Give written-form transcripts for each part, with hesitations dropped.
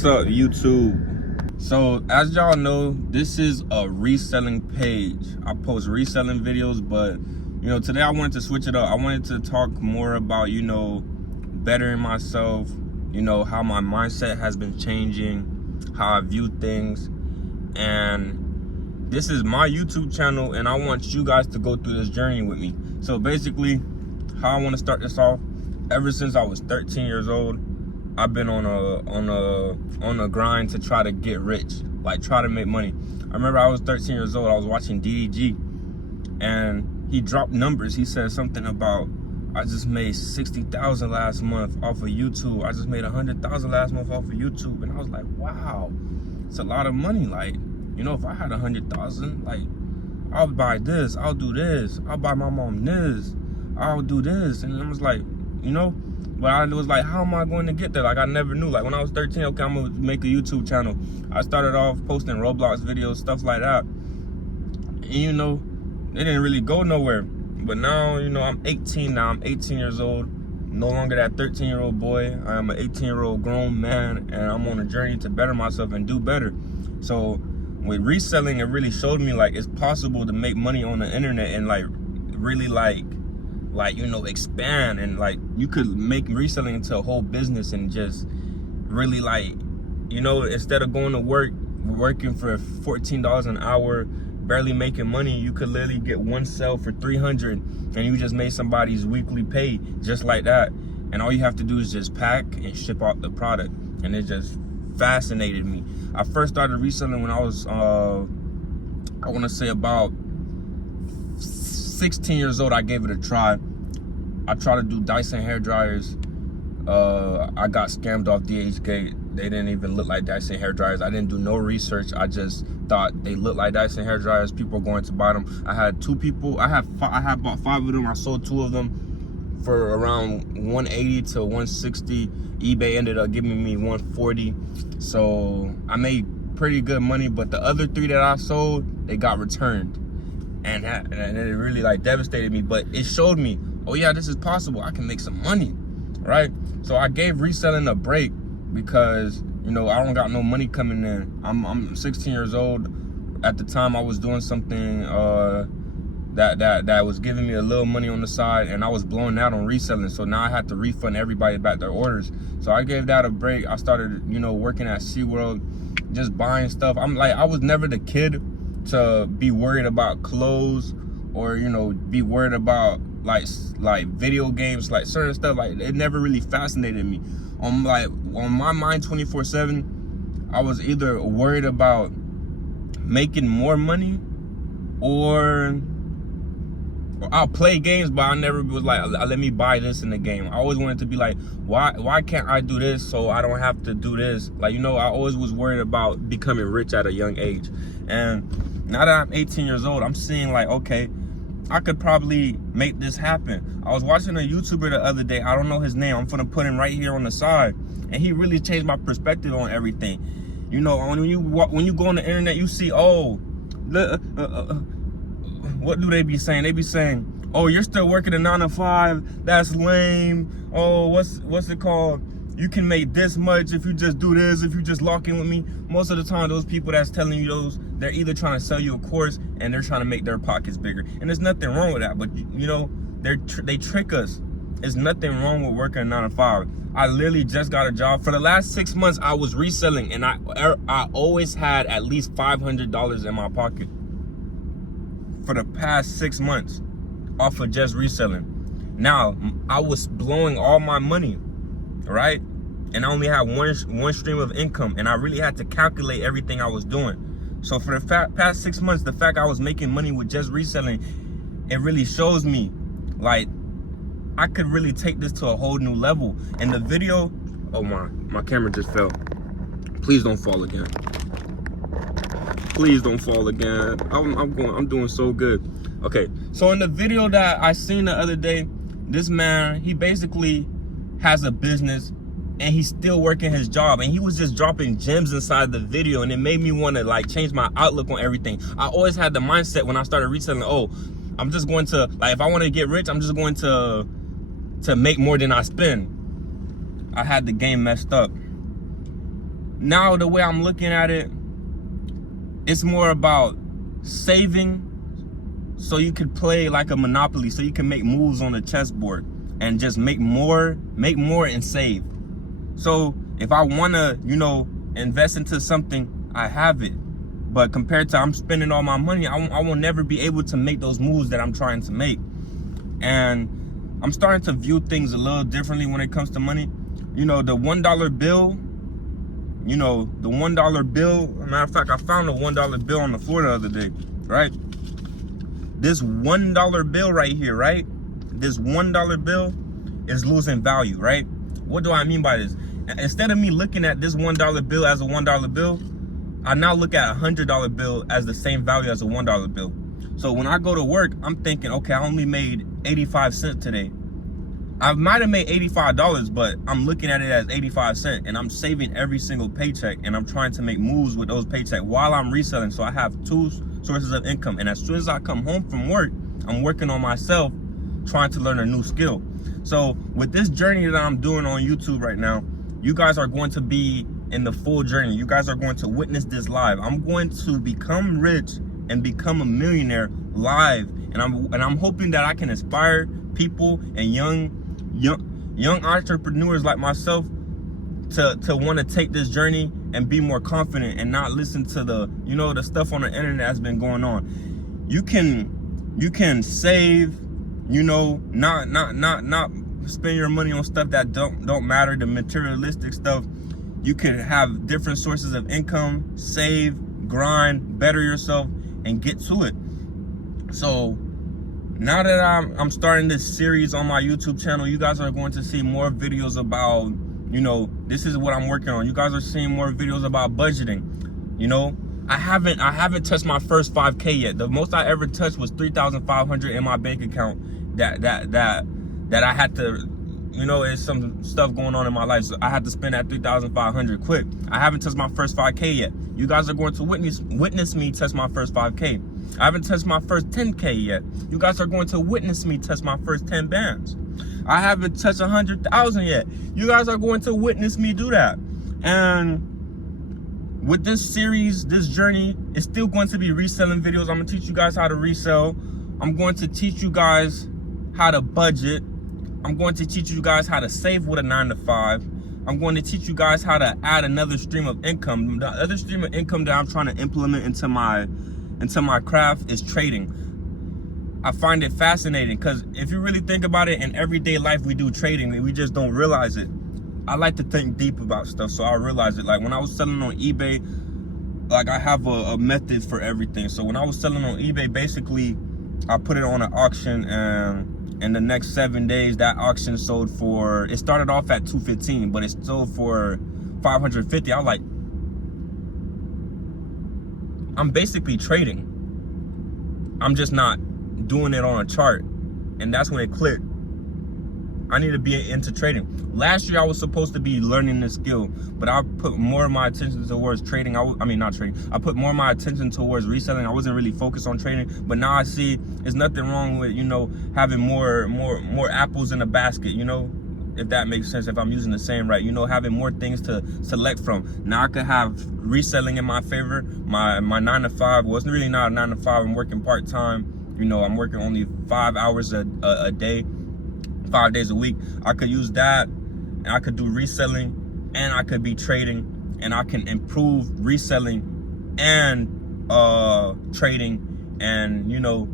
What's up, YouTube? So as y'all know, this is a reselling page. I post reselling videos, but today I wanted to switch it up. I wanted to talk more about bettering myself, how my mindset has been changing, how I view things. And this is my YouTube channel, and I want you guys to go through this journey with me. So basically, how I want to start this off, ever since I was 13 years old, I've been on a grind to try to get rich, like try to make money. I remember I was 13 years old, I was watching DDG, and he dropped numbers. He said something about, I just made 60,000 last month off of YouTube. I just made 100,000 last month off of YouTube. And I was like, wow, it's a lot of money. Like, if I had 100,000, like, I'll buy this, I'll do this, I'll buy my mom this, I'll do this. And I was like, but I was like, how am I going to get there? Like, I never knew. Like, when I was 13, okay, I'm gonna make a YouTube channel. I started off posting Roblox videos, stuff like that. And it didn't really go nowhere. But now, I'm 18 now. I'm 18 years old. No longer that 13-year-old boy. I am an 18-year-old grown man, and I'm on a journey to better myself and do better. So with reselling, it really showed me like it's possible to make money on the internet and like really expand, and like you could make reselling into a whole business and just really instead of going to work, working for $14 an hour, barely making money, you could literally get one sale for $300 and you just made somebody's weekly pay just like that. And all you have to do is just pack and ship out the product. And it just fascinated me. I first started reselling when I was I want to say about 16 years old. I gave it a try. I tried to do Dyson hair dryers. I got scammed off DHgate. They didn't even look like Dyson hair dryers. I didn't do no research. I just thought they looked like Dyson hair dryers. People were going to buy them. I had two people. I had bought 5 of them. I sold 2 of them for around 180 to 160. eBay ended up giving me 140. So I made pretty good money. But the other 3 that I sold, they got returned. And it really devastated me, but it showed me, oh yeah, this is possible. I can make some money, right? So I gave reselling a break because I don't got no money coming in. I'm 16 years old. At the time, I was doing something that was giving me a little money on the side, and I was blowing out on reselling. So now I had to refund everybody back their orders. So I gave that a break. I started working at SeaWorld, just buying stuff. I was never the kid to be worried about clothes or be worried about like video games, like certain stuff. Like, it never really fascinated me. On my mind 24/7, I was either worried about making more money or I'll play games, but I never was like, let me buy this in the game. I always wanted to be like, why can't I do this so I don't have to do this? I always was worried about becoming rich at a young age. And now that I'm 18 years old, I'm seeing like, okay, I could probably make this happen. I was watching a YouTuber the other day. I don't know his name. I'm gonna put him right here on the side. And he really changed my perspective on everything. When you go on the internet, you see, what do they be saying? They be saying, oh, you're still working a 9 to 5. That's lame. Oh, what's it called? You can make this much if you just do this, if you just lock in with me. Most of the time, those people that's telling you those, they're either trying to sell you a course and they're trying to make their pockets bigger. And there's nothing wrong with that, but they trick us. There's nothing wrong with working a 9 to 5. I literally just got a job. For the last 6 months, I was reselling, and I always had at least $500 in my pocket for the past 6 months off of just reselling. Now, I was blowing all my money, right? And I only had one stream of income, and I really had to calculate everything I was doing. So for the past 6 months, the fact I was making money with just reselling, it really shows me like I could really take this to a whole new level. And the video, oh my camera just fell. Please don't fall again. Please don't fall again. I'm doing so good. Okay, so in the video that I seen the other day, this man, he basically has a business and he's still working his job, and he was just dropping gems inside the video, and it made me want to change my outlook on everything. I always had the mindset when I started reselling, oh, I'm just going to, if I want to get rich, I'm just going to make more than I spend. I had the game messed up. now the way I'm looking at it, it's more about saving so you could play like a Monopoly, so you can make moves on the chessboard and just make more and save. So if I want to, you know, invest into something, I have it. But compared to I'm spending all my money, I will never be able to make those moves that I'm trying to make. And I'm starting to view things a little differently when it comes to money. You know, the $1 bill, you know, the $1 bill, matter of fact, I found a $1 bill on the floor the other day, right? This $1 bill right here, right? This $1 bill is losing value, right? What do I mean by this? Instead of me looking at this $1 bill as a $1 bill, I now look at a $100 bill as the same value as a $1 bill. So when I go to work, I'm thinking, okay, I only made 85 cents today. I might have made $85, but I'm looking at it as 85 cents, and I'm saving every single paycheck, and I'm trying to make moves with those paychecks while I'm reselling. So I have two sources of income. And as soon as I come home from work, I'm working on myself, trying to learn a new skill. So with this journey that I'm doing on YouTube right now, you guys are going to be in the full journey. You guys are going to witness this live. I'm going to become rich and become a millionaire live, and I'm hoping that I can inspire people and young entrepreneurs like myself to want to take this journey and be more confident and not listen to the, you know, the stuff on the internet that's been going on. You can save, you know, not spend your money on stuff that don't matter, the materialistic stuff. You can have different sources of income, save, grind, better yourself, and get to it. So now that I'm starting this series on my YouTube channel, you guys are going to see more videos about, you know, this is what I'm working on. You guys are seeing more videos about budgeting. You know, I haven't touched my first 5K yet. The most I ever touched was 3,500 in my bank account. That I had to, you know, it's some stuff going on in my life, so I had to spend that 3,500 quick. I haven't touched my first 5K yet. You guys are going to witness me touch my first 5K. I haven't touched my first 10K yet. You guys are going to witness me touch my first 10 bands. I haven't touched 100,000 yet. You guys are going to witness me do that. And with this series, this journey, it's still going to be reselling videos. I'm going to teach you guys how to resell. I'm going to teach you guys how to budget. I'm going to teach you guys how to save with a 9-to-5. I'm going to teach you guys how to add another stream of income. The other stream of income that I'm trying to implement into my craft is trading. I find it fascinating because if you really think about it, in everyday life we do trading and we just don't realize it. I like to think deep about stuff, so I realize it. Like when I was selling on eBay, like I have a method for everything. So when I was selling on eBay, basically I put it on an auction, and in the next 7 days, that auction sold for, it started off at $215, but it sold for $550. I was like, I'm basically trading. I'm just not doing it on a chart. And that's when it clicked. I need to be into trading. Last year, I was supposed to be learning this skill, but I put more of my attention towards trading. I mean, not trading. I put more of my attention towards reselling. I wasn't really focused on trading, but now I see there's nothing wrong with, you know, having more apples in a basket, you know, if that makes sense, if I'm using the same right, you know, having more things to select from. Now I could have reselling in my favor. My 9-to-5 wasn't really not a 9-to-5. I'm working part-time. You know, I'm working only 5 hours a day. 5 days a week. I could use that, and I could do reselling, and I could be trading, and I can improve reselling and trading, and you know,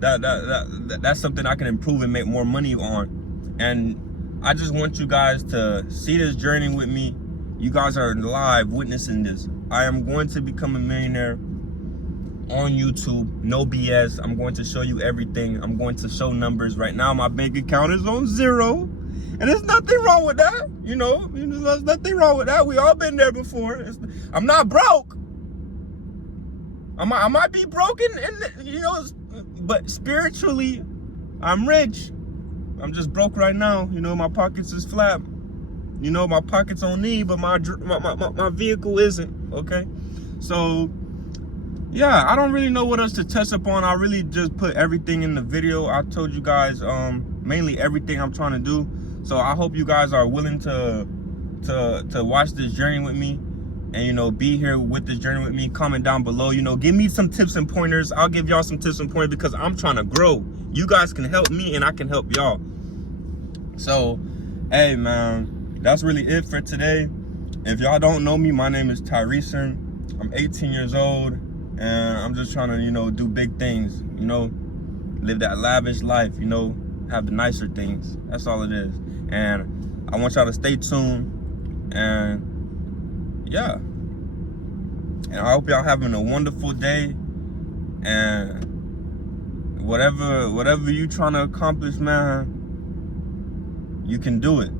that's something I can improve and make more money on. And I just want you guys to see this journey with me. You guys are live witnessing this. I am going to become a millionaire on YouTube, no BS. I'm going to show you everything. I'm going to show numbers. Right now my bank account is on 0, and there's nothing wrong with that. You know, there's nothing wrong with that. We all been there before. I'm not broke. I might be broken, and you know, but spiritually I'm rich. I'm just broke right now. You know, my pockets is flat. You know, my pockets on knee, but my vehicle isn't. Okay, so yeah, I don't really know what else to touch upon. I really just put everything in the video. I told you guys mainly everything I'm trying to do. So I hope you guys are willing to watch this journey with me. and, you know, be here with this journey with me. Comment down below, you know, give me some tips and pointers. I'll give y'all some tips and pointers because I'm trying to grow. You guys can help me and I can help y'all. So, hey, man, that's really it for today. If y'all don't know me, my name is Tyreeson. I'm 18 years old, and I'm just trying to, you know, do big things, you know, live that lavish life, you know, have the nicer things. That's all it is. And I want y'all to stay tuned, and yeah. And I hope y'all having a wonderful day, and whatever you trying to accomplish, man, you can do it.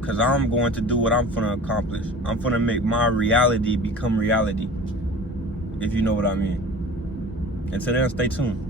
Because I'm going to do what I'm gonna accomplish. I'm gonna make my reality become reality, if you know what I mean. Until then, stay tuned.